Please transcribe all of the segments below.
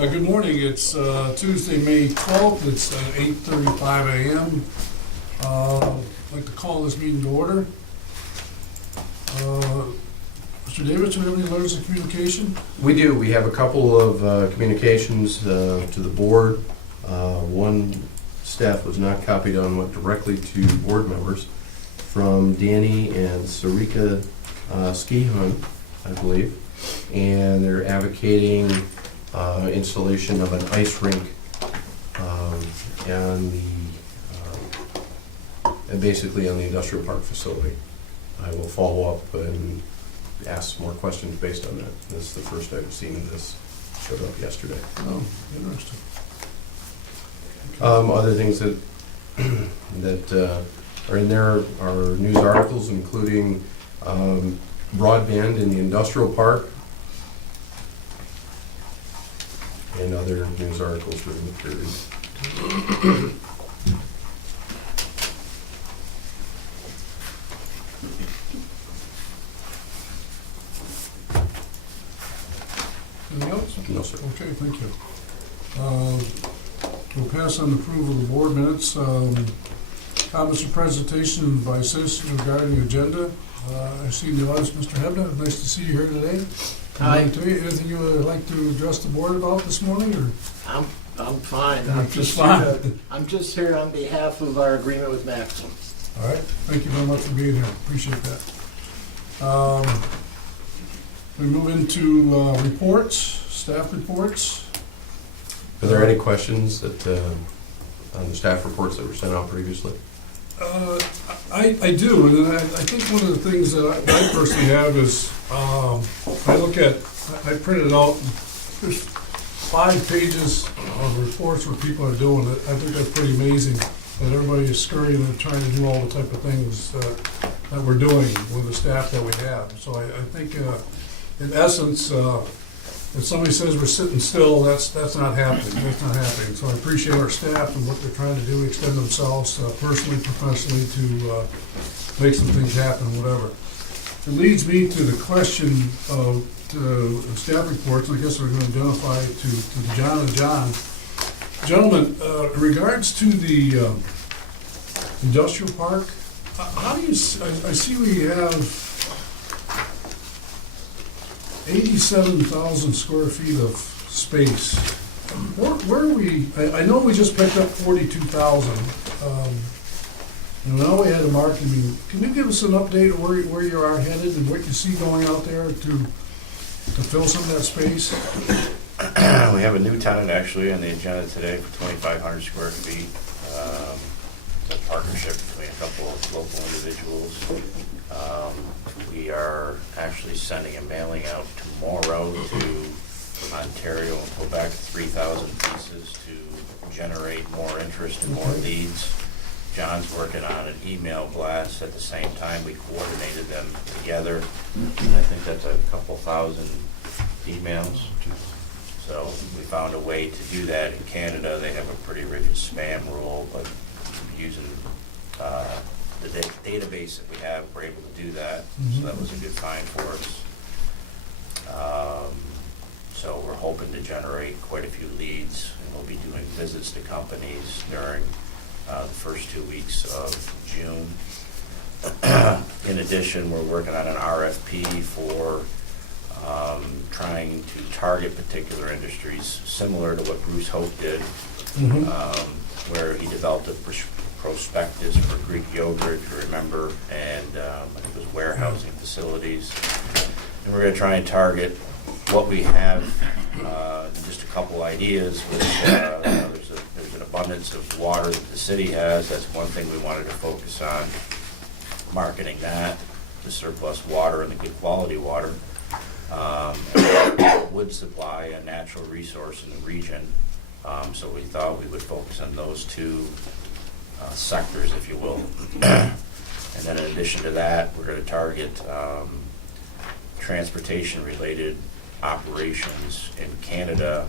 Good morning. It's Tuesday, May 12th. It's 8:35 a.m. I'd like to call this meeting to order. Mr. Davis, do we have any letters of communication? We do. We have a couple of communications to the board. One staff was not copied on, went directly to board members from Danny and Sarika Ski Hunt, I believe. And they're advocating installation of an ice rink and basically on the industrial park facility. I will follow up and ask more questions based on that. This is the first I've seen of this. Showed up yesterday. Oh, interesting. Other things that that are in there are news articles, including broadband in the industrial park, and other news articles within the period. Anything else? No, sir. Okay, thank you. We'll pass on approval of the board minutes. Comments or presentation by citizens regarding the agenda. I see in the audience, Mr. Hebner. Nice to see you here today. Hi. Anything you would like to address the board about this morning, or? I'm fine. You're just fine. I'm just here on behalf of our agreement with Maxim. All right, thank you very much for being here, appreciate that. We move into reports, staff reports. Are there any questions that on the staff reports that were sent out previously? I do, and I think one of the things that I personally have is, I printed out, there's 5 pages of reports where people are doing it. I think that's pretty amazing that everybody is scurrying and trying to do all the type of things that we're doing with the staff that we have. So I think, in essence, if somebody says we're sitting still, that's not happening. That's not happening. So I appreciate our staff and what they're trying to do, extend themselves personally, professionally to make some things happen, whatever. It leads me to the question of the staff reports. I guess we're going to identify to John and John. Gentlemen, in regards to the industrial park, how do you? I see we have 87,000 square feet of space. Where are we? I know we just picked up 42,000. And now we had a marketing. Can you give us an update of where you are headed and what you see going out there to fill some of that space? We have a new tenant actually on the agenda today for 2,500 square feet. It's a partnership between a couple of local individuals. We are actually sending a mailing out tomorrow to Ontario and Quebec, 3,000 pieces to generate more interest and more leads. John's working on an email blast at the same time. We coordinated them together. And I think that's a couple thousand emails. So we found a way to do that. In Canada, they have a pretty rigid spam rule, but using the database that we have, we're able to do that. Mm-hmm. So that was a good find for us. So we're hoping to generate quite a few leads, and we'll be doing visits to companies during the first 2 weeks of June. In addition, we're working on an RFP for trying to target particular industries, similar to what Bruce Hope did, where he developed a prospectus for Greek yogurt, if you remember, and I think it was warehousing facilities. And we're going to try and target what we have, just a couple ideas, which there's an abundance of water that the city has. That's one thing we wanted to focus on, marketing that, the surplus water and the good quality water. And wood supply, a natural resource in the region. So we thought we would focus on those two sectors, if you will. And then in addition to that, we're going to target transportation-related operations in Canada.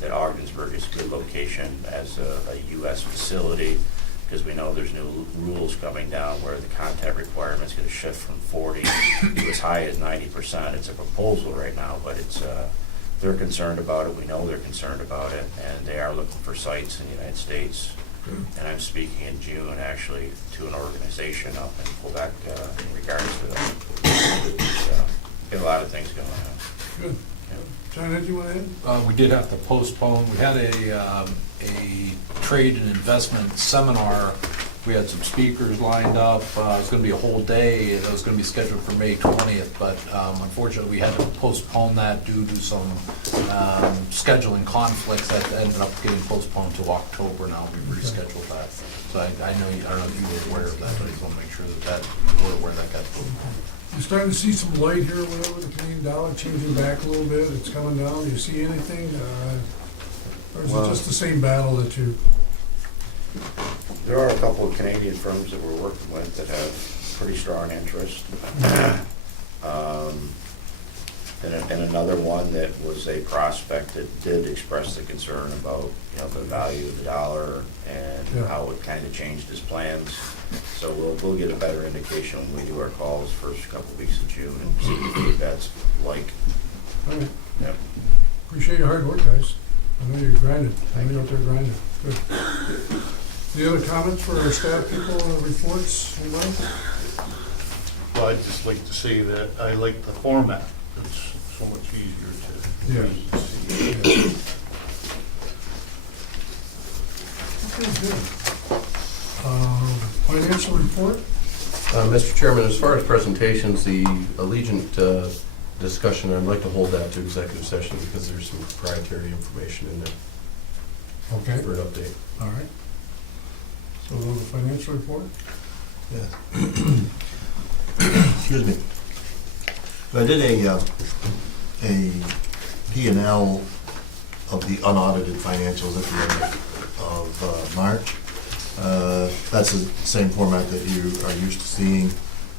That Ogdensburg is a good location as a U.S. facility, because we know there's new rules coming down where the content requirement is going to shift from 40 to as high as 90%. It's a proposal right now, but it's they're concerned about it, we know they're concerned about it, and they are looking for sites in the United States. And I'm speaking in June, actually, to an organization up in Quebec in regards to that. Get a lot of things going on. Good. Yeah. John, did you want to add? We did have to postpone, we had a trade and investment seminar. We had some speakers lined up, it was gonna be a whole day, it was gonna be scheduled for May 20th, but unfortunately, we had to postpone that due to some scheduling conflicts that ended up getting postponed to October now, we rescheduled that. So I know, I don't know if you were aware of that, but I just wanna make sure that we're aware that got postponed. You're starting to see some light here, whatever, the Canadian dollar changing back a little bit, it's coming down, you see anything? Or is it just the same battle that you, There are a couple of Canadian firms that we're working with that have pretty strong interest. And another one that was a prospect that did express the concern about, you know, the value of the dollar and Yeah. how it kind of changed his plans. So we'll get a better indication when we do our calls first couple of weeks of June and see what that's like. all right, Yep. appreciate your hard work, guys. I know you're grinding, I know you're out there grinding, good. Any other comments for our staff people, reports, anybody? Well, I'd just like to say that I like the format. It's so much easier to Yeah. read and see. Yeah. Okay, good. Financial report? Mr. Chairman, as far as presentations, the Allegiant discussion, I'd like to hold that to executive session because there's some proprietary information in there Okay, for an update. all right. So the financial report? Yes. Excuse me. So I did a P&L of the unaudited financials at the end of March. That's the same format that you are used to seeing.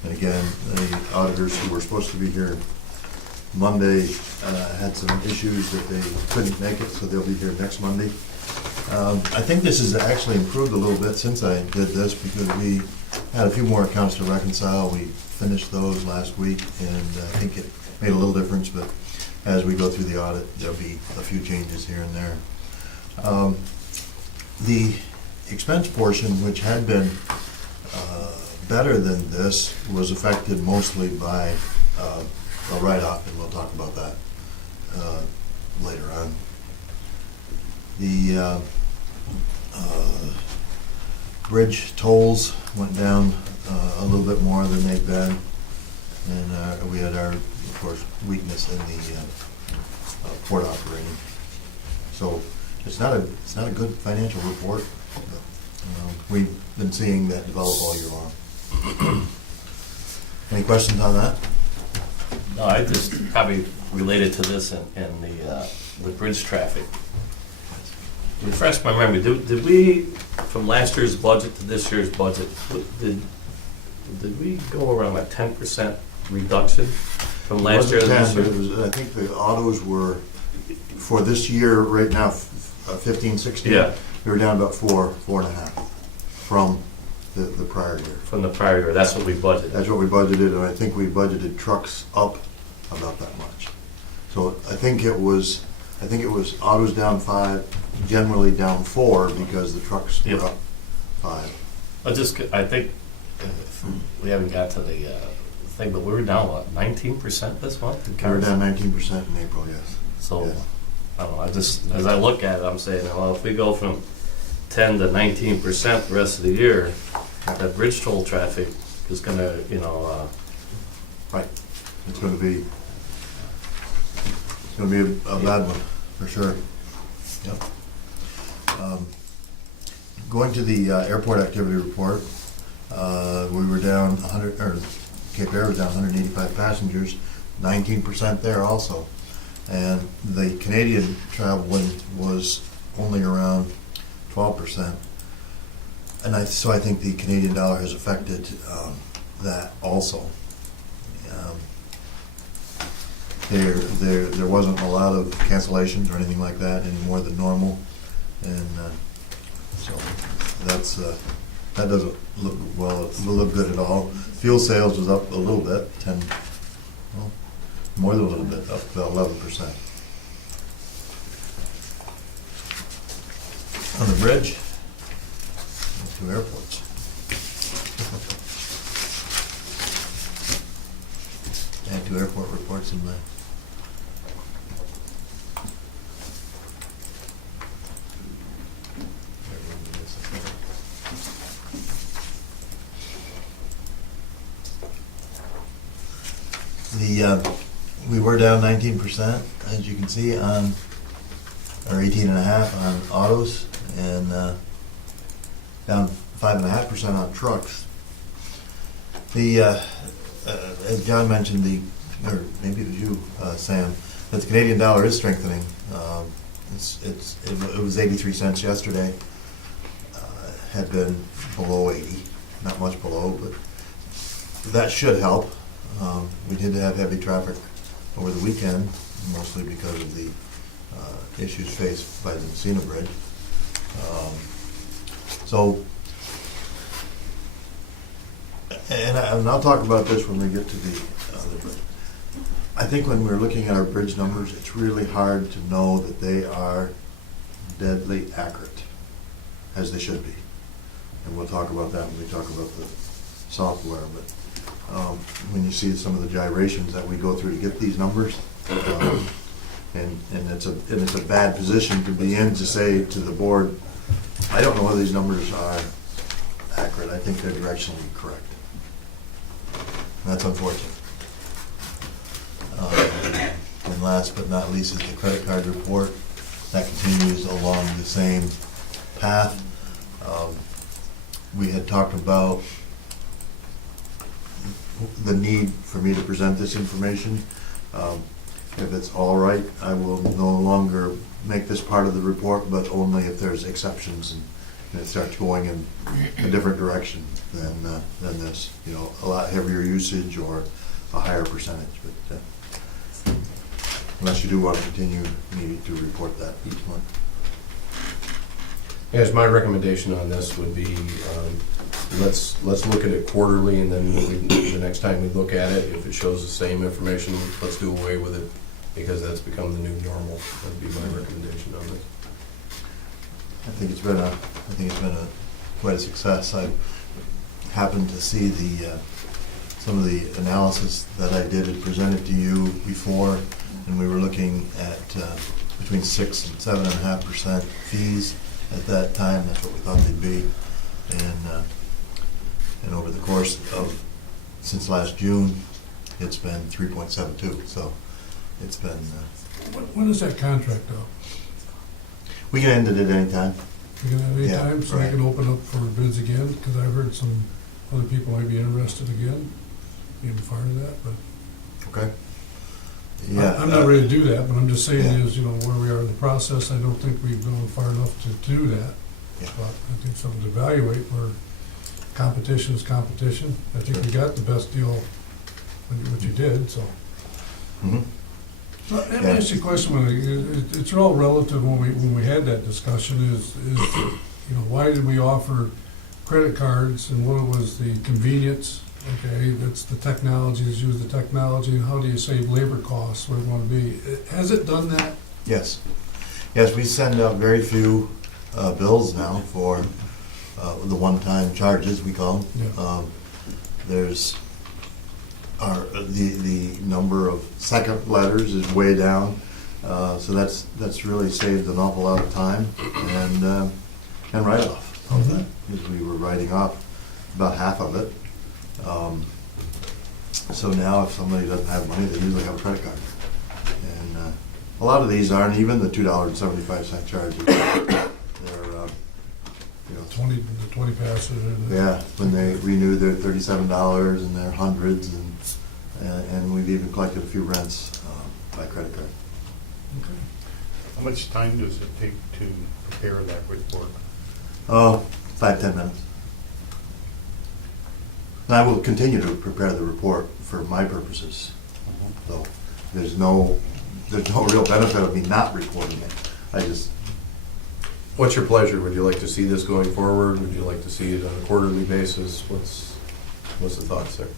And again, the auditors who were supposed to be here Monday had some issues that they couldn't make it, so they'll be here next Monday. I think this has actually improved a little bit since I did this because we had a few more accounts to reconcile. We finished those last week and I think it made a little difference, but as we go through the audit, there'll be a few changes here and there. The expense portion, which had been better than this, was affected mostly by a write-off, and we'll talk about that later on. The bridge tolls went down a little bit more than they've been, and we had our, of course, weakness in the port operating. So it's not a good financial report. But, we've been seeing that develop all year long. Any questions on that? No, I just probably related to this and the bridge traffic. Refresh my memory, did we, from last year's budget to this year's budget, did we go around a 10% reduction from last year to this It year? was, I think the autos were, for this year, right now, 15, 16. Yeah. They were down about 4.5 from the prior year. From the prior year, that's what we budgeted. That's what we budgeted, and I think we budgeted trucks up about that much. So I think it was autos down 5, generally down 4 because the trucks were Yep. up 5. I think we haven't got to the thing, but we were down, what, 19% this month? We were down 19% in April, yes. So, Yeah. I don't know, as I look at it, I'm saying, well, if we go from 10 to 19% the rest of the year, that bridge toll traffic is gonna, Right. It's gonna be a bad one, for sure. Yep. Going to the airport activity report, we were down Cape Air was down 185 passengers, 19% there also. And the Canadian traveling was only around 12%. And so I think the Canadian dollar has affected that also. There wasn't a lot of cancellations or anything like that, any more than normal. And so that doesn't look good at all. Fuel sales was up a little bit, more than a little bit, up about 11%. On the bridge, two airports. I had two airport reports in my. We were down 19%, as you can see, on, or 18.5 on autos, and down 5.5% on trucks. As John mentioned, or maybe it was you, Sam, that the Canadian dollar is strengthening. It was 83 cents yesterday, had been below 80, not much below, but that should help. We did have heavy traffic over the weekend, mostly because of the issues faced by the Messina Bridge. And I'll talk about this when we get to the other bridge. I think when we're looking at our bridge numbers, it's really hard to know that they are deadly accurate, as they should be. And we'll talk about that when we talk about the software, but when you see some of the gyrations that we go through to get these numbers, and it's a bad position to be in to say to the board, I don't know whether these numbers are accurate. I think they're directionally correct. And that's unfortunate. And last but not least is the credit card report. That continues along the same path. We had talked about the need for me to present this information. If it's all right, I will no longer make this part of the report, but only if there's exceptions and it starts going in a different direction than this. You know, a lot heavier usage or a higher percentage. But unless you do want to continue, me to report that each month. Yes, my recommendation on this would be, let's look at it quarterly, and then the next time we look at it, if it shows the same information, let's do away with it, because that's become the new normal. That'd be my recommendation on this. I think it's been quite a success. I happened to see some of the analysis that I did and presented to you before, and we were looking at between 6 and 7.5% fees at that time. That's what we thought they'd be, and over the course of since last June, it's been 3.72. So it's been. When is that contract up? We can end it at any time. You can have any Yeah, time, so we right. can open up for bids again, because I've heard some other people might be interested again, being part of that, but. Okay. Yeah. I'm not ready to do that, but I'm just saying Yeah. is, you know, where we are in the process, I don't think we've gone far enough to do that. Yeah. But I think something to evaluate where competition is competition. I think we got the best deal when what you did, so. Mhm. So let me ask you a question, it's all relative when we had that discussion is, you know, why did we offer credit cards and what was the convenience? Okay, that's the technology, is use the technology, and how do you save labor costs, where we want to be? Has it done that? Yes. Yes, we send out very few bills now for the one-time charges, we call them. Yeah. There's the number of second letters is way down, so that's really saved an awful lot of time and write-off of that, because we were writing off about half of it. So now if somebody doesn't have money, they usually have a credit card. And a lot of these aren't even the $2.75 charges. They're, you know, 20 passes. yeah, when they renew, they're $37 and they're hundreds, and we've even collected a few rents by credit card. Okay. How much time does it take to prepare that report? Oh, 5-10 minutes. And I will continue to prepare the report for my purposes. So there's no real benefit of me not reporting it. I just, What's your pleasure? Would you like to see this going forward? Would you like to see it on a quarterly basis? What's the thoughts there?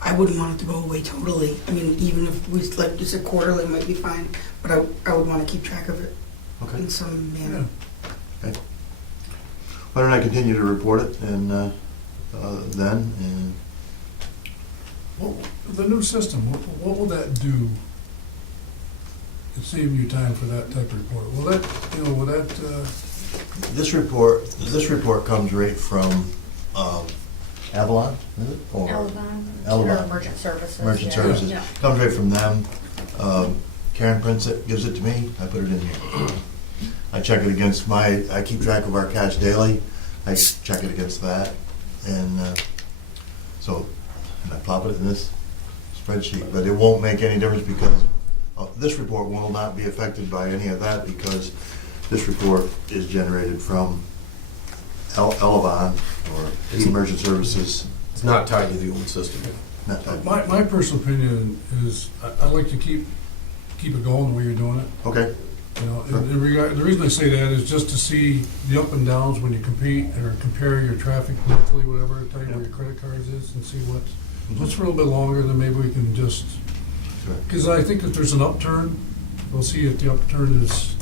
I wouldn't want it to go away totally. I mean, even if we, like you said, quarterly might be fine, but I would want to keep track of it. Okay. in some Yeah. manner. Why don't I continue to report it and then, and Well, the new system, what will that do? It save you time for that type of report. Will that, will that, this report comes right from Avalon, is it? Or Or Emergent Services. Emergent yeah. Services. Yeah. Comes right from them. Karen prints it, gives it to me, I put it in here. I check it against I keep track of our cash daily, I check it against that, and and I plop it in this spreadsheet, but it won't make any difference because this report will not be affected by any of that because this report is generated from Elevon or Emergent Services. It's not tied to the old system. Not that- my personal opinion is, I like to keep it going the way you're doing it. Okay, And the reason I say that is just to see the up and downs when you compete or compare your traffic monthly, whatever, tell you where your credit cards is and see what's for a little bit longer, then maybe we can just, sure. because I think if there's an upturn, we'll see if the upturn is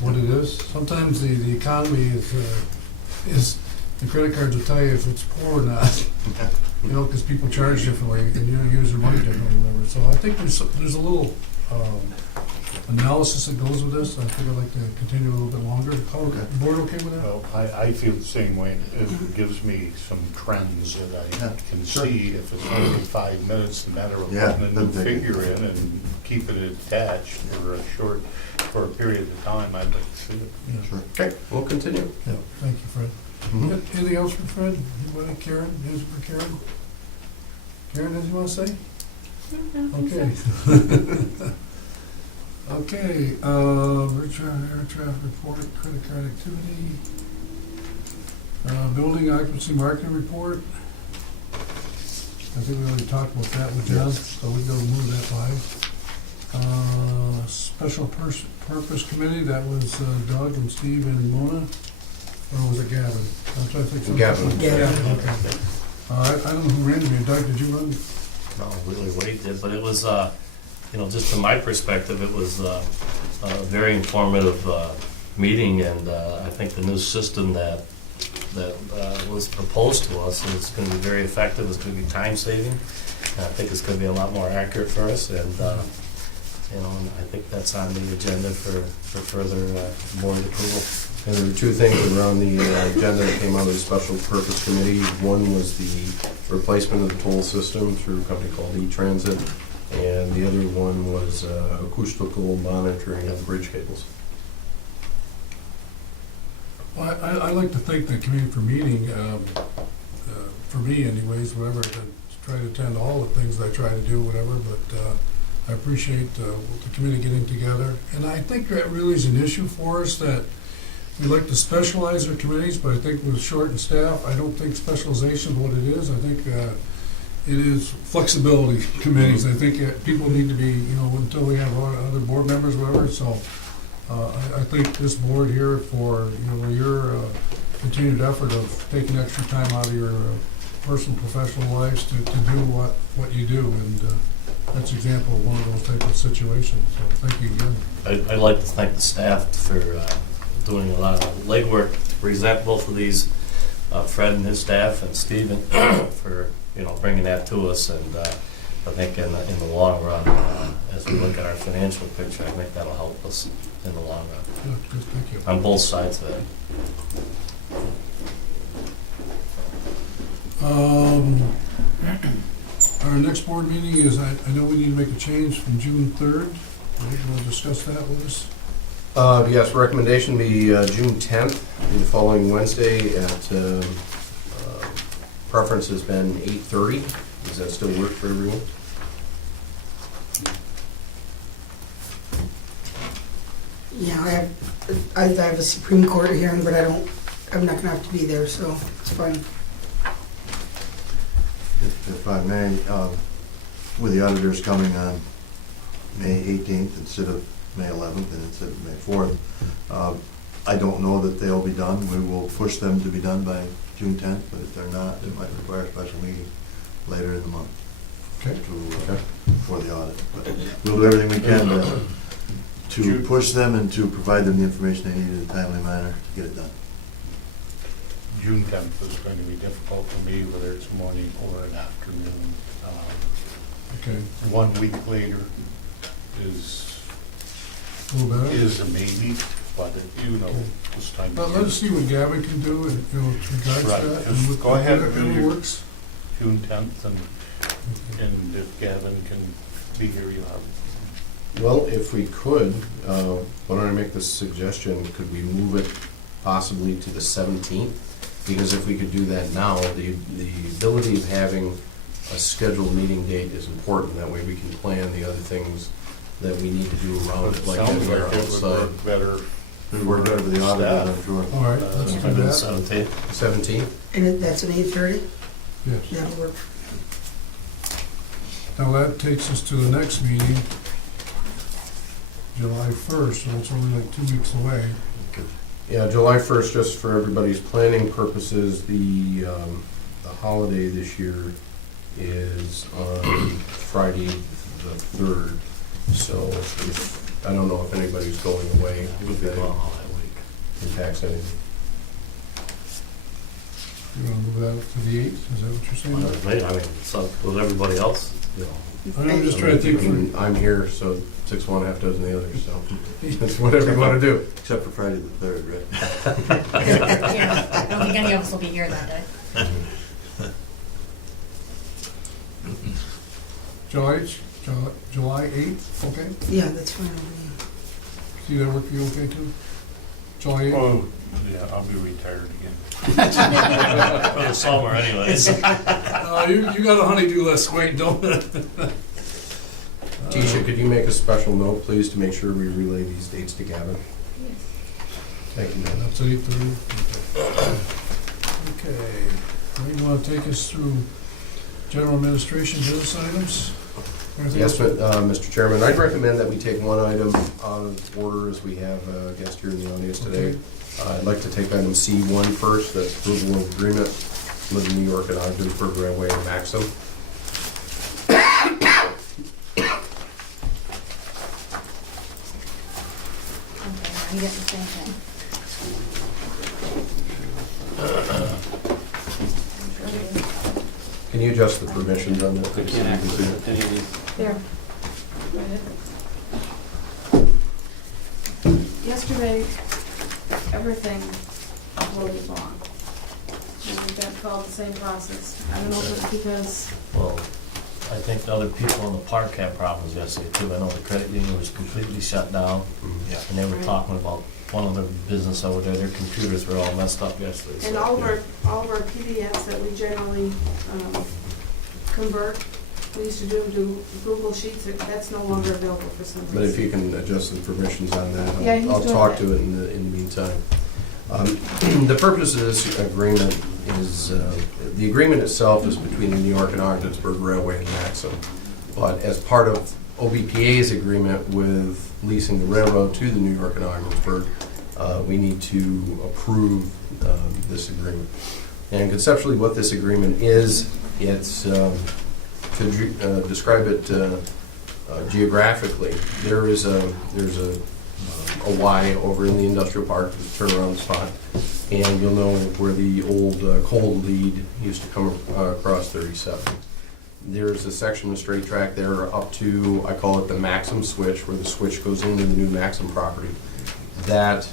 what it is. Sometimes the economy is, the credit cards will tell you if it's poor or not, because people charge differently and use their money differently, whatever. So I think there's a little, analysis that goes with this. I think I'd like to continue a little bit longer. Okay. Board okay with that? Well, I feel the same way. It gives me some trends that I Yeah, can sure. see. If it's only 5 minutes, the matter of Yeah, putting a new that'd take it. figure in and keeping it attached for a period of time, I'd like to see it. Yeah. Sure. Okay, we'll continue. Yeah, thank you, Fred. Mhm. Anything else for Fred? Anybody? Karen? Anything for Karen? Karen, anything you want to say? Okay. Okay, air traffic report, credit card activity, building occupancy marketing report. I think we already talked about that with John, so we're gonna move that by. Special purpose committee, that was Doug and Steve and Mona, or was it Gavin? I'm trying to think. Gavin. Gavin, okay. I don't know who ran it, Doug, did you run? No, really Wade did, but it was, just from my perspective, it was a very informative meeting, and I think the new system that was proposed to us is going to be very effective. It's going to be time-saving, and I think it's going to be a lot more accurate for us, and and I think that's on the agenda for further board approval. And there were two things that were on the agenda that came out of the special purpose committee. One was the replacement of the toll system through a company called E-Transit, and the other one was acoustical monitoring of bridge cables. Well, I like to thank the committee for meeting, for me anyways, whatever, to try to attend all the things that I try to do, whatever, but I appreciate the committee getting together. And I think that really is an issue for us, that we like to specialize our committees, but I think with shortened staff, I don't think specialization is what it is. I think it is flexibility committees. I think people need to be, until we have other board members, whatever, so I thank this board here for, your continued effort of taking extra time out of your personal, professional lives to do what you do, and that's an example of one of those type of situations, so thank you again. I'd like to thank the staff for doing a lot of legwork, present both of these, Fred and his staff, and Stephen for bringing that to us. And I think in the long run, as we look at our financial picture, I think that'll help us in the long run Good, thank you. on both sides of it. Our next board meeting is, I know we need to make a change from June 3rd. We'll discuss that with us. Yes, recommendation be June 10th, be the following Wednesday at, preference has been 8:30. Does that still work for everyone? Yeah, I have a Supreme Court hearing, but I'm not gonna have to be there, so it's fine. If I may, with the auditors coming on May 18th instead of May 11th and instead of May 4th, I don't know that they'll be done. We will push them to be done by June 10th, but if they're not, it might require a special meeting later in the month Okay. for the audit. But we'll do everything we can to to push them and to provide them the information they need in a timely manner to get it done. June 10th is going to be difficult for me, whether it's morning or an afternoon. Okay, 1 week later is a little better. a maybe, but you know, this time Well, of let us year, see what Gavin can do and, with regards Right, to that. just and with go ahead and do whatever your- works. June 10th, and if Gavin can be here, you'll have. Well, if we could, why don't I make this suggestion, could we move it possibly to the 17th? Because if we could do that now, the ability of having a scheduled meeting date is important. That way we can plan the other things that we need to do around it, like Sounds having our like it would outside. work better. It'll work better for the auditors, I'm sure. All right, let's do that. 17th. 17th? And that's an 8:30? Yes. That'll work. Now that takes us to the next meeting, July 1st, so it's only like 2 weeks away. Yeah, July 1st, just for everybody's planning purposes, the holiday this year is on Friday the 3rd. So I don't know if anybody's going away with that impacts anything. You want to move that to the 8th, is that what you're saying? I mean, so with everybody else, you know. I'm just trying to think through. I'm here, so 6 1, half dozen the others, so it's whatever you want to do. Except for Friday the 3rd, right? Yeah, I don't think any of us will be here that day. July 8th, okay? Yeah, that's fine with me. See that work for you okay too? July 8th? Oh, yeah, I'll be retired again. For the summer anyways. You got a honeydew list, wait, don't. Tisha, could you make a special note, please, to make sure we relay these dates to Gavin? Thank you, man. That's 8:30. Okay, now you want to take us through general administration business items? Anything Yes, else? Mr. Chairman, I'd recommend that we take one item out of order as we have a guest here in the audience today. Okay. I'd like to take item C1 first, that's approval of agreement with the New York and Ogdensburg Railway and Maxim. Okay, now you get the same thing. Can you adjust the permissions on that? There. Yesterday, everything loaded wrong. And we got called the same process. I don't know if it's because, Well, I think the other people in the park had problems yesterday too. I know the credit union was completely shut down, Yeah. and they were talking about one of their business over there, their computers were all messed up yesterday. and so- all of our PDFs that we generally convert, we used to do Google Sheets, that's no longer available for some reason. But if you can adjust the permissions on that, Yeah, he's I'll doing talk that. to it in the meantime. The purpose of this agreement is, the agreement itself is between the New York and Ogdensburg Railway and Maxim. But as part of OBPA's agreement with leasing the railroad to the New York and Ogdensburg, we need to approve this agreement. And conceptually, what this agreement is, it's, to describe it geographically, there's a Y over in the industrial park, the turnaround spot, and you'll know where the old coal lead used to come across 37. There's a section of straight track there up to, I call it the Maxim switch, where the switch goes into the new Maxim property. That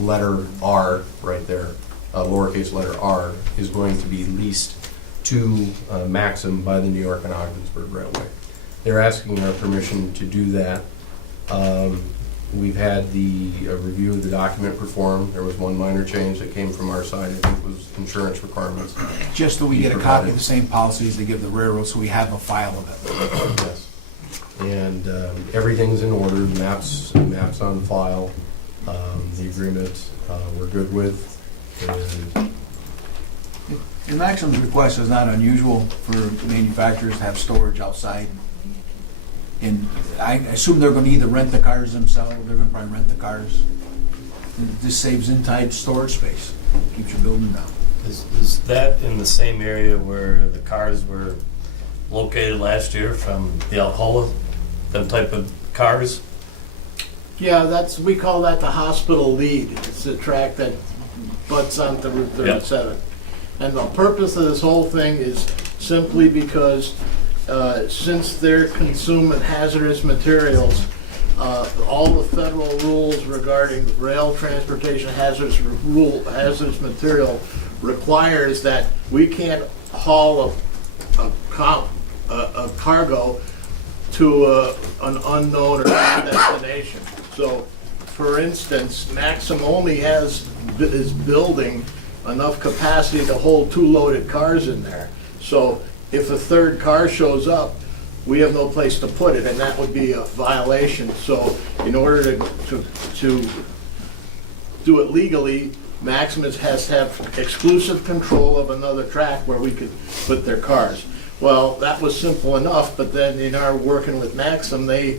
letter R right there, lowercase letter R, is going to be leased to Maxim by the New York and Ogdensburg Railway. They're asking our permission to do that. We've had the review of the document performed. There was one minor change that came from our side, I think it was insurance requirements. Just so we get a copy of the same policies they give the railroad, so we have a file of it. Yes. And everything's in order, maps on file, the agreement we're good with. And And Maxim's request is not unusual for manufacturers to have storage outside. And I assume they're gonna either rent the cars themselves, or they're gonna probably rent the cars. And this saves inside storage space, keeps your building down. Is that in the same area where the cars were located last year from the Alcoa, them type of cars? Yeah, we call that the hospital lead. It's the track that butts onto Route 37. And the purpose of this whole thing is simply because since they're consuming hazardous materials, all the federal rules regarding rail transportation hazardous material requires that we can't haul a cargo to an unknown or destination. So, for instance, Maxim only is building enough capacity to hold 2 loaded cars in there. So, if a third car shows up, we have no place to put it, and that would be a violation. So, in order to do it legally, Maximus has to have exclusive control of another track where we could put their cars. Well, that was simple enough, but then in our working with Maxim, they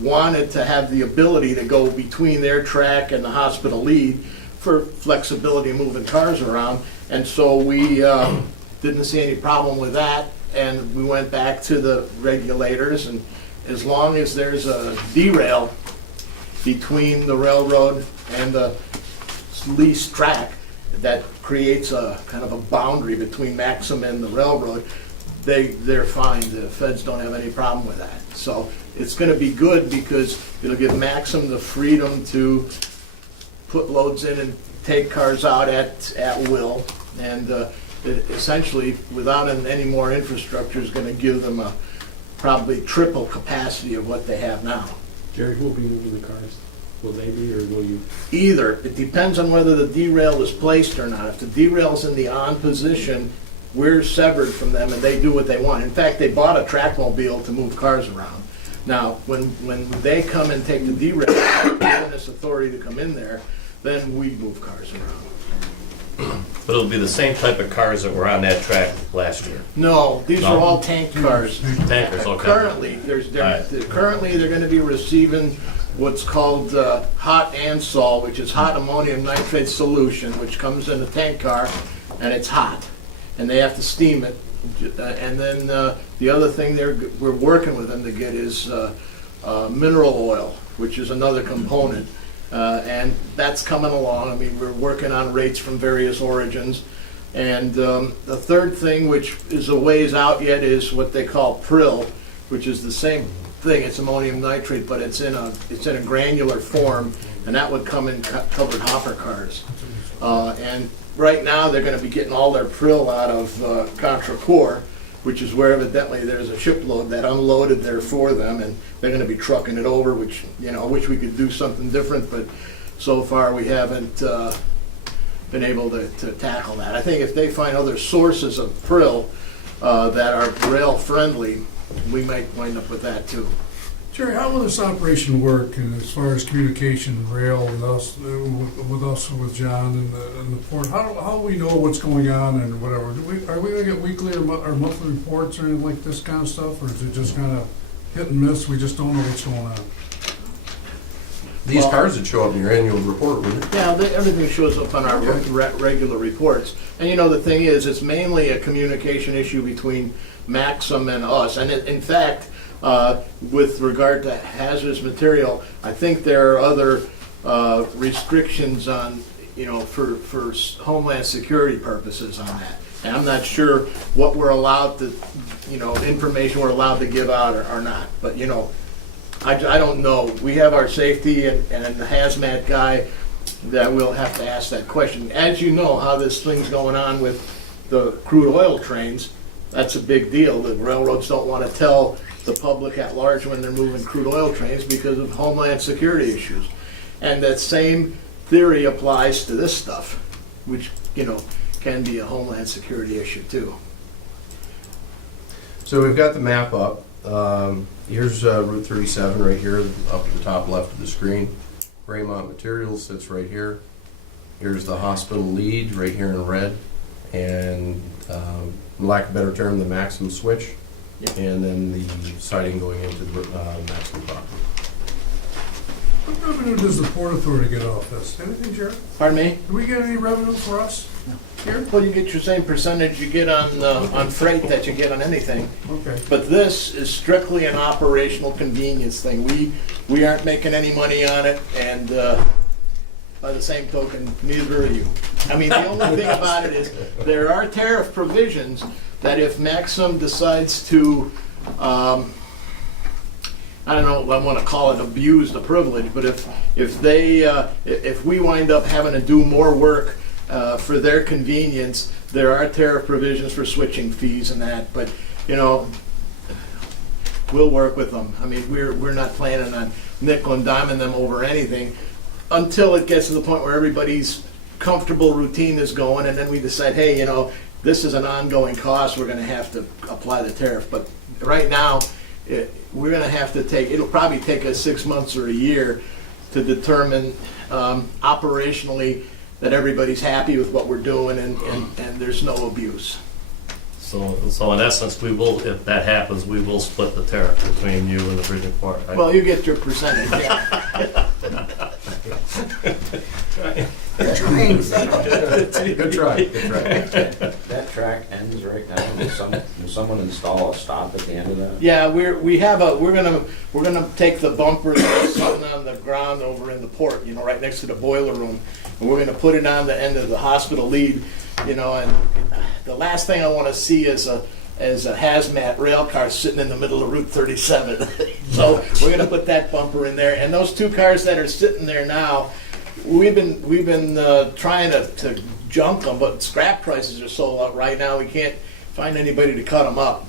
wanted to have the ability to go between their track and the hospital lead for flexibility of moving cars around. And so we didn't see any problem with that, and we went back to the regulators, and as long as there's a derail between the railroad and the leased track that creates a kind of a boundary between Maxim and the railroad, they're fine. The feds don't have any problem with that. So it's going to be good because it'll give Maxim the freedom to put loads in and take cars out at will, and it essentially, without any more infrastructure, is going to give them a probably triple capacity of what they have now. Jerry, who will be moving the cars? Will they be, or will you? Either. It depends on whether the derail is placed or not. If the derail's in the on position, we're severed from them and they do what they want. In fact, they bought a trackmobile to move cars around. Now, when they come and take the derail, giving us authority to come in there, then we move cars around. But it'll be the same type of cars that were on that track last year. No, these No? are all tank cars. Tankers, okay. Currently, they're going to be receiving what's called hot ANSOL, which is hot ammonium nitrate solution, which comes in a tank car, and it's hot, and they have to steam it. And then the other thing we're working with them to get is mineral oil, which is another component. And that's coming along. I mean, we're working on rates from various origins. And the third thing, which is a ways out yet, is what they call prill, which is the same thing. It's ammonium nitrate, but it's in a granular form, and that would come in covered hopper cars. And right now, they're going to be getting all their prill out of Contrecoeur, which is where evidently there's a shipload that unloaded there for them, and they're going to be trucking it over, which, I wish we could do something different, but so far we haven't been able to tackle that. I think if they find other sources of prill that are rail friendly, we might wind up with that too. Jerry, how will this operation work, and as far as communication, rail, with us, with John and the port? How do we know what's going on and whatever? Are we going to get weekly or monthly reports or anything like this kind of stuff, or is it just kind of hit and miss? We just don't know what's going on. These cars would show up in your annual report, wouldn't it? Yeah, everything shows up on our regular reports. And the thing is, it's mainly a communication issue between Maxim and us. And in fact, with regard to hazardous material, I think there are other restrictions on, for Homeland Security purposes on that. And I'm not sure what we're allowed to, information we're allowed to give out or not. But, I don't know. We have our safety and the hazmat guy that we'll have to ask that question. As you know, how this thing's going on with the crude oil trains, that's a big deal. The railroads don't want to tell the public at large when they're moving crude oil trains because of Homeland Security issues. And that same theory applies to this stuff, which, can be a Homeland Security issue too. So we've got the map up. Here's Route 37 right here, up at the top left of the screen. Raymont Materials sits right here. Here's the hospital lead right here in red. And, for lack of a better term, the Maxim switch. Yep. And then the siding going into the Maxim property. What revenue does the Port Authority get off this? Anything, Jared? Pardon me? Do we get any revenue for us here? Well, you get your same percentage you get on freight that you get on anything. Okay. But this is strictly an operational convenience thing. We aren't making any money on it, and by the same token, neither are you. I mean, the only thing about it is, there are tariff provisions that if Maxim decides to, I don't know if I want to call it abuse the privilege, but if we wind up having to do more work for their convenience, there are tariff provisions for switching fees and that, but, you know, we'll work with them. I mean, we're not planning on nickel and diming them over anything until it gets to the point where everybody's comfortable routine is going, and then we decide, hey, you know, this is an ongoing cost, we're gonna have to apply the tariff. But right now, we're gonna have to it'll probably take us 6 months or a year to determine operationally that everybody's happy with what we're doing and there's no abuse. So in essence, we will, if that happens, we will split the tariff between you and the Bridge and Port. right? Well, you get your percentage, yeah. They're trying, so. Good try, good try. That track ends right now. Will someone install a stop at the end of that? Yeah, we're gonna take the bumper that's sitting on the ground over in the port, you know, right next to the boiler room, and we're gonna put it on the end of the hospital lead, you know, and the last thing I want to see is a hazmat rail car sitting in the middle of Route 37. So we're gonna put that bumper in there, and those two cars that are sitting there now, we've been trying to junk them, but scrap prices are so low right now, we can't find anybody to cut them up.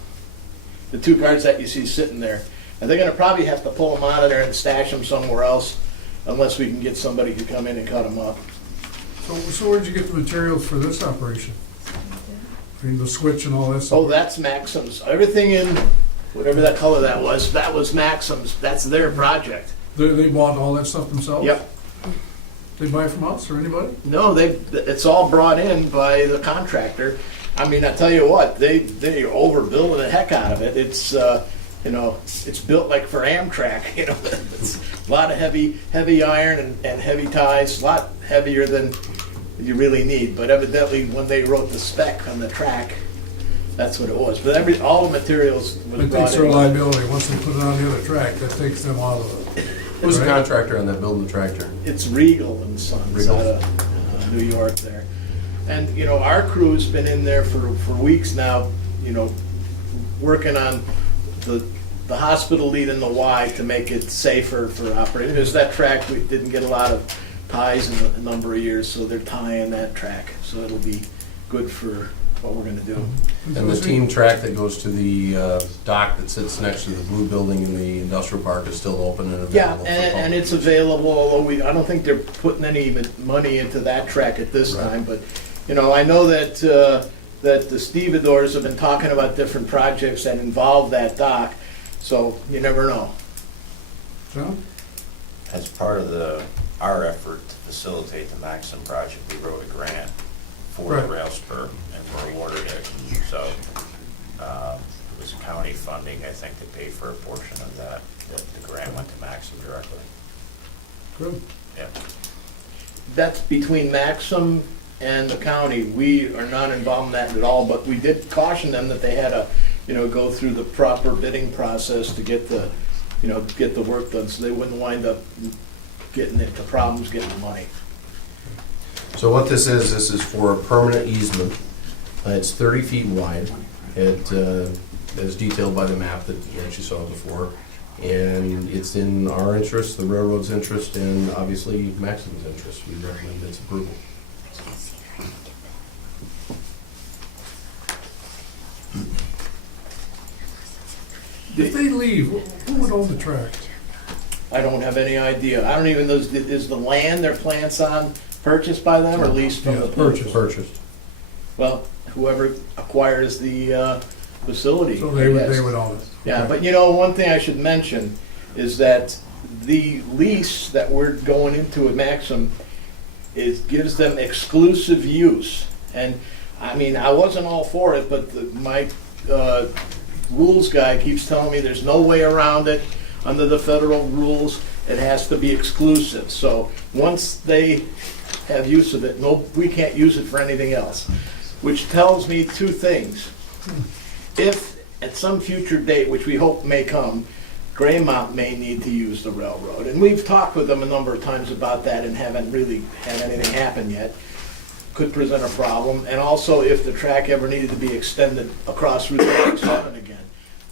The two cars that you see sitting there, and they're gonna probably have to pull them out of there and stash them somewhere else, unless we can get somebody to come in and cut them up. So where'd you get the materials for this operation? I mean, the switch and all that stuff? Oh, that's Maxim's. Everything in whatever that color that was Maxim's. That's their project. They bought all that stuff themselves? Yep. They buy from us or anybody? No, it's all brought in by the contractor. I mean, I tell you what, they overbuilding the heck out of it. It's you know, it's built like for Amtrak. You know, it's a lot of heavy iron and heavy ties, a lot heavier than you really need. But evidently, when they wrote the spec on the track, that's what it was. But all the materials was It brought takes their in. liability. Once they put it on the other track, that takes them out of it. Who's the Right. contractor on that building the tractor? It's Regal and Sons Regal. out of New York there. And, you know, our crew's been in there for weeks now, you know, working on the hospital lead and the Y to make it safer for operating. There's that track, we didn't get a lot of ties in a number of years, so they're tying that track. So it'll be good for what we're gonna do. And the team track that goes to the dock that sits next to the blue building in the industrial park is still open and Yeah, available? for and public. it's available, although I don't think they're putting any money into that track at this Right. time, but, you know, I know that the stevedores have been talking about different projects that involve that dock, so you never know. John? As part of our effort to facilitate the Maxim project, we wrote a grant for the Right. rail spur and we're awarded it. So it was county funding, I think, to pay for a portion of that. The grant went to Maxim directly. Good. Yeah. That's between Maxim and the county. We are not involved in that at all, but we did caution them that they had to, you know, go through the proper bidding process to get the work done, so they wouldn't wind up getting into problems getting the money. So what this is for a permanent easement. It's 30 feet wide. It is detailed by the map that you saw before. And it's in our interest, the railroad's interest, and obviously Maxim's interest. We recommend its approval. If they leave, who would own the track? I don't have any idea. I don't even know, is the land their plant's on purchased by them or leased from the? Yeah, purchased. Purchased. Well, whoever acquires the facility. So I they guess. would own it. Yeah, Okay. but you know, one thing I should mention is that the lease that we're going into at Maxim gives them exclusive use. And, I mean, I wasn't all for it, but my rules guy keeps telling me there's no way around it under the federal rules. it has to be exclusive. So once they have use of it, no, we can't use it for anything else, which tells me two things. If at some future date, which we hope may come, Graymont may need to use the railroad, and we've talked with them a number of times about that and haven't really had anything happen yet, could present a problem. And also, if the track ever needed to be extended across Route 37 again,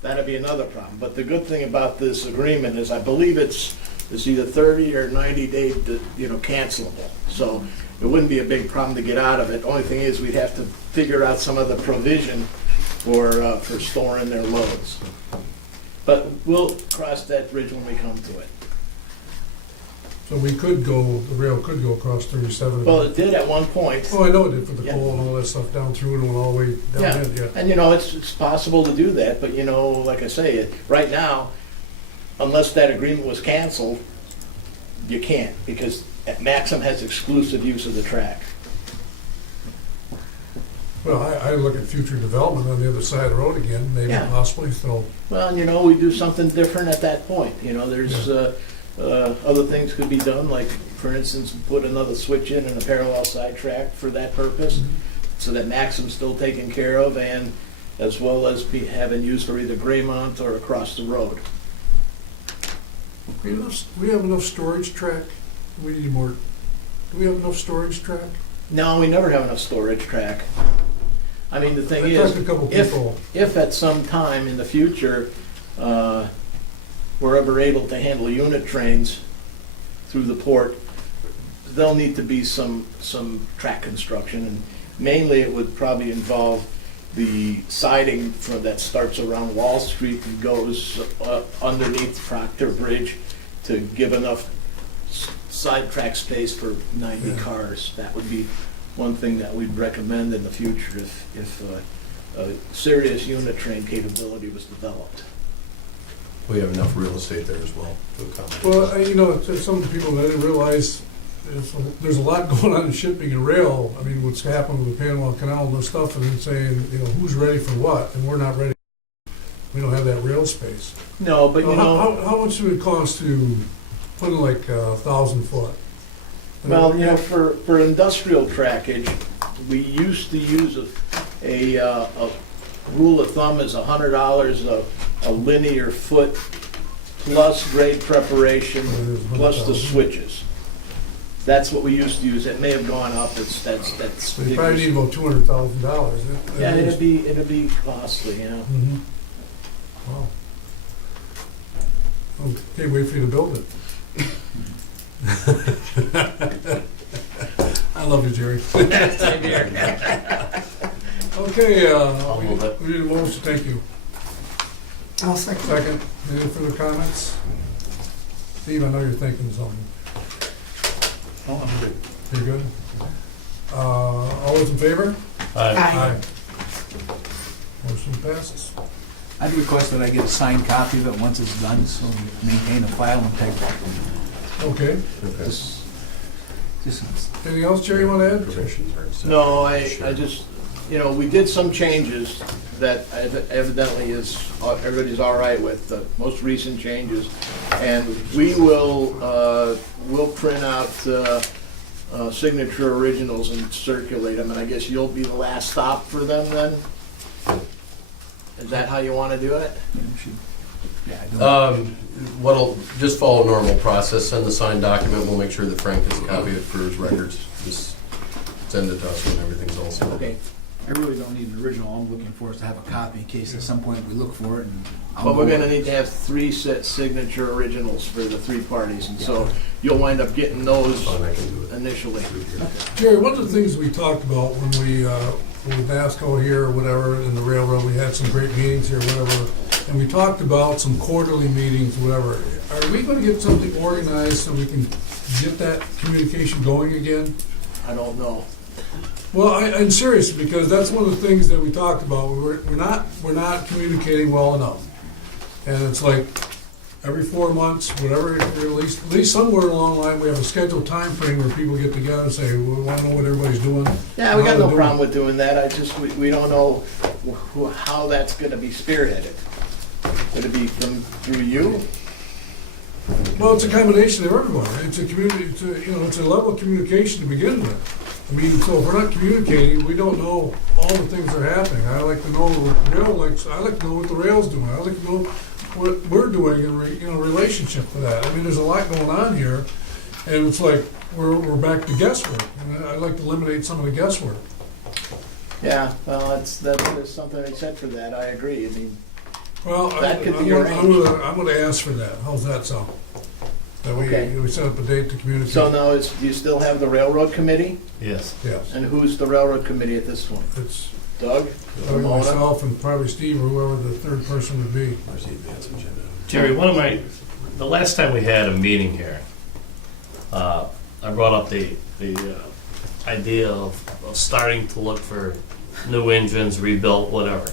that'd be another problem. But the good thing about this agreement is I believe it's either 30 or 90 day, cancelable. So it wouldn't be a big problem to get out of it. Only thing is, we'd have to figure out some of the provision for storing their loads. But we'll cross that bridge when we come to it. So we could go, the rail could go across 37. Well, it did at one point. Oh, I know it did for the Yeah. coal and all that stuff down through and went all the way down in, yeah. And it's possible to do that, but like I say, right now, unless that agreement was canceled, you can't, because Maxim has exclusive use of the track. Well, I look at future development on the other side of the road again, maybe Yeah. possibly, so. Well, we do something different at that point. There's other things could be done, like, for instance, put another switch in and a parallel side track for that purpose, so that Maxim's still taken care of, and as well as having use for either Graymont or across the road. We have enough storage track? We need more. Do we have enough storage track? No, we never have enough storage track. I mean, the thing I is, talked to a couple if people. if at some time in the future, we're ever able to handle unit trains through the port, there'll need to be some track construction, and mainly it would probably involve the siding that starts around Wall Street and goes underneath Proctor Bridge to give enough side track space for 90 cars. That would be one thing that we'd recommend in the future if a serious unit train capability was developed. We have enough real estate there as well to accommodate. Well, to some people that didn't realize there's a lot going on in shipping and rail. I mean, what's happened with the Panama Canal and this stuff, and then saying, who's ready for what, and we're not ready. We don't have that rail space. No, but how much would it cost to put in like 1,000 foot? well, for industrial trackage, we used to use a rule of thumb is $100 a linear foot plus grade preparation plus the switches. That's what we used to use. It may have gone up. That's. So you probably need about $200,000. Yeah, it'd be costly. Yeah. Mm-hmm. Wow. Oh, can't wait for you to build it. I love you, Jerry. Same here. Okay, I'll move it. we need a motion, thank you. I'll second. Second, any further comments? Steve, I know you're thinking something. Oh, I'm good. You're good? All those in favor? Aye. Motion passes. I'd request that I get a signed copy of it once it's done, so we maintain a file integrity. Okay. Just Anything else, Jerry, you want to add? Permissions are set. No, I just, we did some changes that evidently everybody's all right with, the most recent changes. And we'll print out signature originals and circulate them, and I guess you'll be the last stop for them then? Is that how you want to do it? What'll, just follow normal process, send the signed document, we'll make sure that Frank has a copy of it for his records. Just send it to us when everything's all set. Okay. I really don't need an original. All I'm looking for is to have a copy in case at some point we look for it. And But we're gonna need to have 3 set signature originals for the 3 parties, and so you'll wind up getting those Fine, I can do it. initially. Jerry, one of the things we talked about when we, with NASCO here or whatever, in the railroad, we had some great meetings here, whatever, and we talked about some quarterly meetings, whatever. Are we gonna get something organized so we can get that communication going again? I don't know. Well, I'm serious, because that's one of the things that we talked about. We're not communicating well enough. And it's like, every 4 months, whatever, at least somewhere along the line, we have a scheduled time frame where people get together and say, we want to know what everybody's doing. Yeah, we got how no they're doing. problem with doing that, we don't know how that's gonna be spearheaded. Would it be through you? Well, it's a combination of everyone. It's a community, it's a level of communication to begin with. I mean, so if we're not communicating, we don't know all the things that are happening. I like to know what the rail likes, I like to know what the rail's doing. I like to know what we're doing in, relationship to that. I mean, there's a lot going on here, and it's like, we're back to guesswork. And I'd like to eliminate some of the guesswork. Yeah, well, there's something I said for that, I agree, I mean, Well, That could be I'm arranged. gonna ask for that. How's that sound? That Okay. we set up a date to communicate. so now do you still have the railroad committee? Yes. Yes. And who's the railroad committee at this point? It's Doug? probably Ramona? myself and probably Steve or whoever the third person would be. Jerry, the last time we had a meeting here, I brought up the idea of starting to look for new engines, rebuilt, whatever.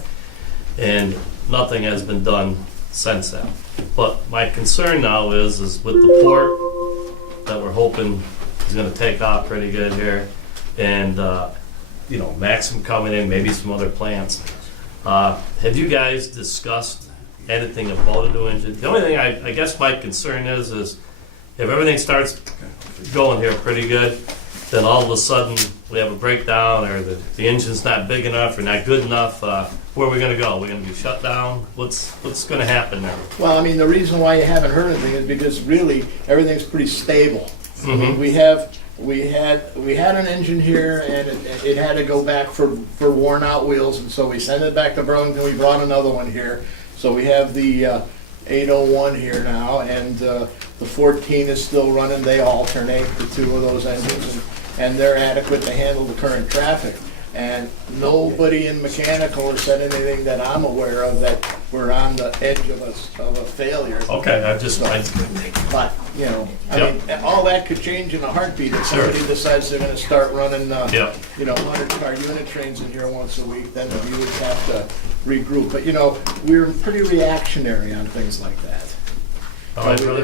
And nothing has been done since then. But my concern now is with the port that we're hoping is gonna take off pretty good here, and, Maxim coming in, maybe some other plants. Have you guys discussed anything about a new engine? The only thing I guess my concern is if everything starts going here pretty good, then all of a sudden we have a breakdown, or the engine's not big enough or not good enough. Where are we going to go? We're going to be shut down. What's going to happen there? Well, I mean, the reason why you haven't heard anything is because really, everything's pretty stable. I mean, Mhm. we had an engine here, and it had to go back for worn out wheels, and so we sent it back to Burlington, we brought another one here. So we have the 801 here now, and the 14 is still running, they alternate the two of those engines, and they're adequate to handle the current traffic. And nobody in mechanical has said anything that I'm aware of that we're on the edge of a failure. Okay, But, I Yep. mean, all that could change in a heartbeat if Sure. somebody decides they're gonna start running, Yeah. 100-car unit trains in here once a week, then we would have to regroup. But, we're pretty reactionary on things like that.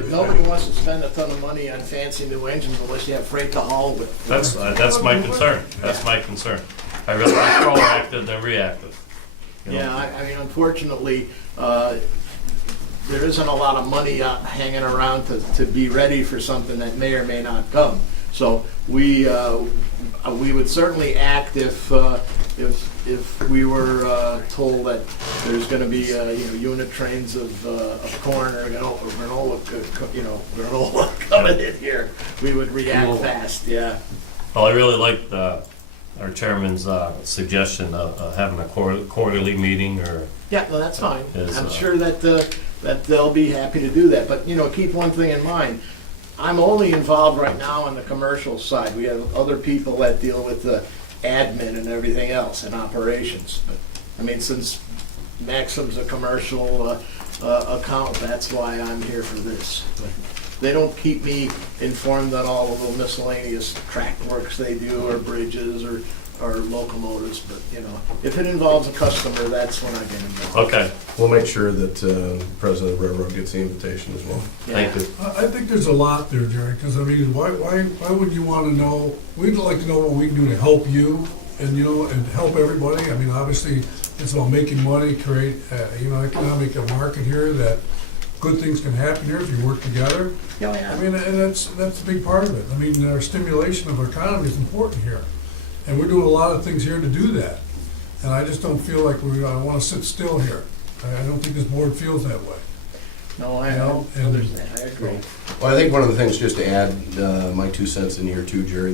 Nobody wants to spend a ton of money on fancy new engines unless you have freight to haul with. That's my concern. That's my concern. I really like proactive than reactive. Yeah, I mean, unfortunately, there isn't a lot of money hanging around to be ready for something that may or may not come. So we would certainly act if we were told that there's going to be unit trains of corn or granola coming in here. We would react fast. Yeah. Well, I really liked our chairman's suggestion of having a quarterly meeting, or Yeah, no, that's fine. Is, I'm sure that they'll be happy to do that. But keep one thing in mind. I'm only involved right now on the commercial side. We have other people that deal with the admin and everything else and operations. But I mean, since Maxim's a commercial account, that's why I'm here for this. But they don't keep me informed on all the little miscellaneous track works they do, or bridges, or locomotives. But if it involves a customer, that's when I get involved. okay. We'll make sure that the president of the railroad gets the invitation as well. Thank you. I think there's a lot there, Jerry, because I mean, why would you want to know? We'd like to know what we can do to help you and help everybody. I mean, obviously, it's about making money, create economic market here, that good things can happen here if you work together. Yeah. I mean, and that's a big part of it. I mean, our stimulation of our economy is important here, and we're doing a lot of things here to do that. And I just don't feel like I want to sit still here. I don't think this board feels that way. No, I understand. I agree. Well, I think one of the things, just to add my 2 cents in here too, Jerry,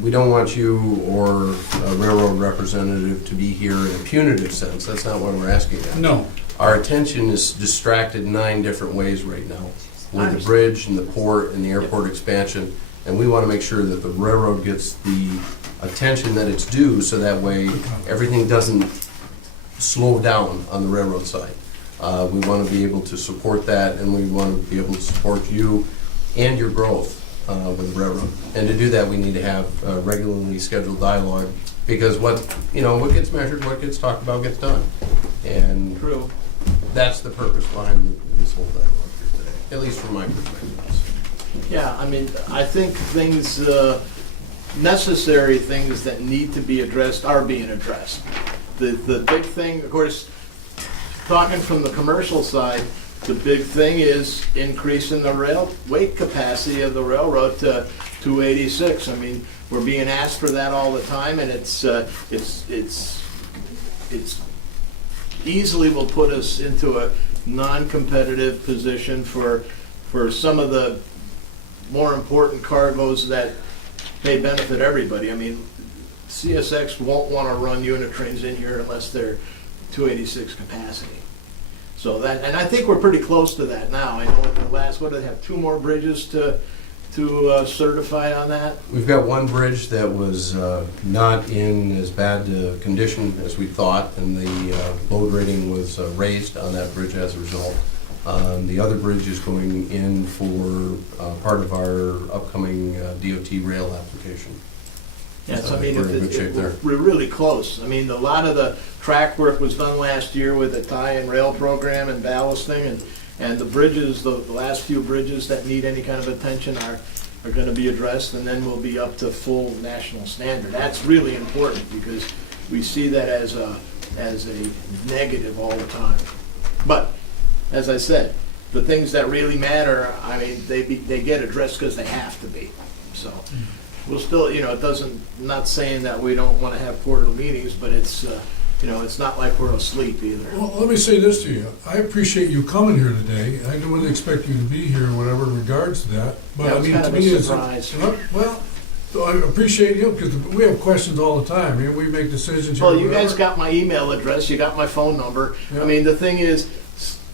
we don't want you or a railroad representative to be here in a punitive sense. That's not what we're asking at. No. Our attention is distracted 9 different ways right now, with the bridge and the port and the airport expansion, and we want to make sure that the railroad gets the attention that it's due, so that way everything doesn't slow down on the railroad side. We want to be able to support that, and we want to be able to support you and your growth with the railroad. And to do that, we need to have regularly scheduled dialogue, because what gets measured, what gets talked about gets done. And True. that's the purpose behind this whole dialogue here today, at least from my perspective. Yeah, I mean, I think necessary things that need to be addressed are being addressed. The big thing, of course, talking from the commercial side, the big thing is increasing the rail weight capacity of the railroad to 286. I mean, we're being asked for that all the time, and it's easily will put us into a non-competitive position for some of the more important cargoes that may benefit everybody. I mean, CSX won't want to run unit trains in here unless they're 286 capacity. So that, and I think we're pretty close to that now. I know at the last, what do they have, 2 more bridges to certify on that? We've got one bridge that was not in as bad condition as we thought, and the load rating was raised on that bridge as a result. The other bridge is going in for part of our upcoming DOT rail application. Yes, So I mean, we're in good shape there. we're really close. I mean, a lot of the track work was done last year with the tie and rail program and ballasting, and the bridges, the last few bridges that need any kind of attention are gonna be addressed, and then we'll be up to full national standard. That's really important, because we see that as a negative all the time. But, as I said, the things that really matter, I mean, they get addressed because they have to be, so. We'll still, you know, it doesn't, not saying that we don't want to have quarterly meetings, but it's, you know, it's not like we're asleep either. Well, let me say this to you. I appreciate you coming here today. I wouldn't expect you to be here in whatever regards to that. But That I was mean, kind to of a me, it's surprise. well, I appreciate you because we have questions all the time. I mean, we make decisions. here, Well, you guys whatever. got my email address, you got my phone number. Yeah. I mean, the thing is,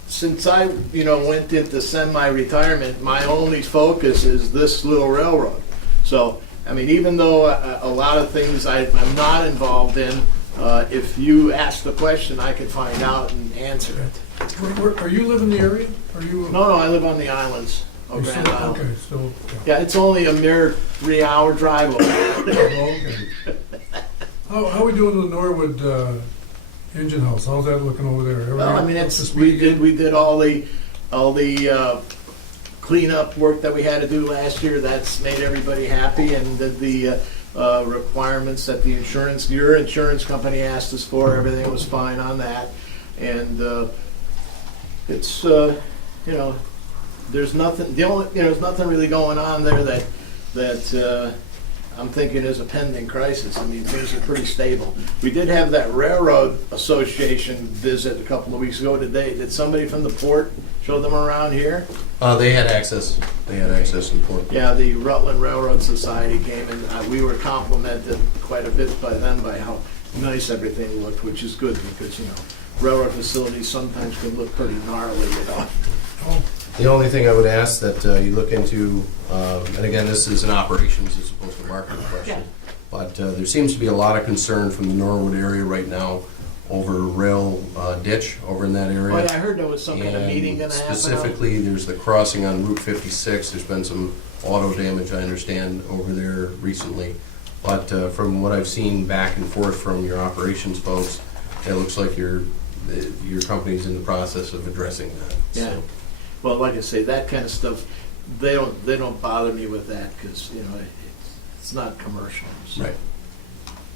since I, you know, went into semi-retirement, my only focus is this little railroad. So, I mean, even though a lot of things I'm not involved in, if you ask the question, I could find out and answer it. Are you live in the area? Are you? No, I live on the islands of you Grand still- Island. Okay, so. Yeah, it's only a mere 3-hour drive over there. Oh, okay. How are we doing in the Norwood engine house? How's that looking over there? Well, I mean, Up to it's, speed again? we did all the cleanup work that we had to do last year. That's made everybody happy, and the requirements that your insurance company asked us for, everything was fine on that. And it's, you know, there's nothing, there's nothing really going on there that I'm thinking is a pending crisis. I mean, things are pretty stable. We did have that Railroad Association visit a couple of weeks ago today. Did somebody from the port show them around here? They had access. They had access to the port. Yeah, the Rutland Railroad Society came, and we were complimented quite a bit by them by how nice everything looked, which is good, because, you know, railroad facilities sometimes can look pretty gnarly, you know. Oh, The only thing I would ask that you look into, and again, this is an operations as opposed to market question, but there seems to be a lot of concern from the Norwood area right now over rail ditch over in that area. Oh, yeah, I heard there was some kind of And meeting gonna happen. specifically, there's the crossing on Route 56. There's been some auto damage, I understand, over there recently. But from what I've seen back and forth from your operations folks, it looks like your company's in the process of addressing that. Yeah. So, Well, like I say, that kind of stuff, they don't bother me with that, because, you know, it's not commercial. So. right.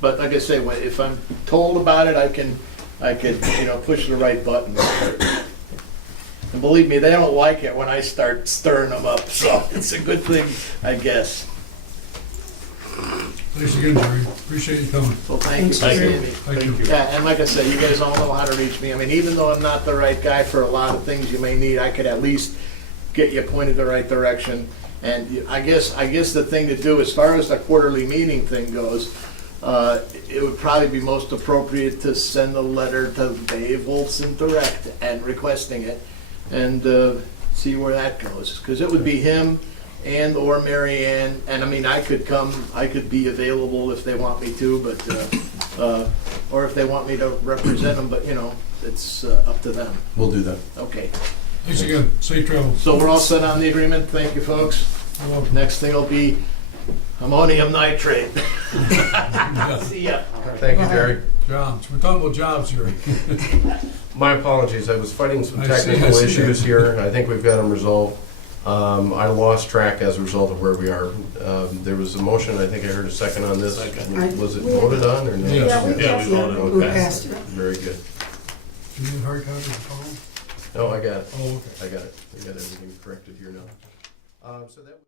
But like I say, if I'm told about it, I could, you know, push the right button. And believe me, they don't like it when I start stirring them up, so it's a good thing, I guess. thanks again, Jerry. Appreciate you coming. Well, thank you for Thank you. seeing me. Thank you. Yeah, and like I said, you guys all know how to reach me. I mean, even though I'm not the right guy for a lot of things you may need, I could at least get you pointed the right direction. And I guess the thing to do, as far as the quarterly meeting thing goes, it would probably be most appropriate to send a letter to Dave Wolfson direct and requesting it, and see where that goes. Because it would be him and or Mary Ann, and I mean, I could be available if they want me to, but, or if they want me to represent them, but, you know, it's up to them. We'll do that. Okay, Thanks again. Safe travels. so we're all set on the agreement, thank you, folks. You're welcome. Next thing will be ammonium nitrate. See ya. Thank you, Jerry. Jobs. We're talking about jobs here. My apologies. I was fighting some I technical see issues that. here. I think we've got them resolved. I lost track as a result of where we are. There was a motion, I think I heard a second on this. Was it voted on or no? Yes. Yeah, we voted. We passed it. Very good. Do you need hard copy of the phone? No, I got it. Oh, okay. I got it. I got everything corrected here now. So that.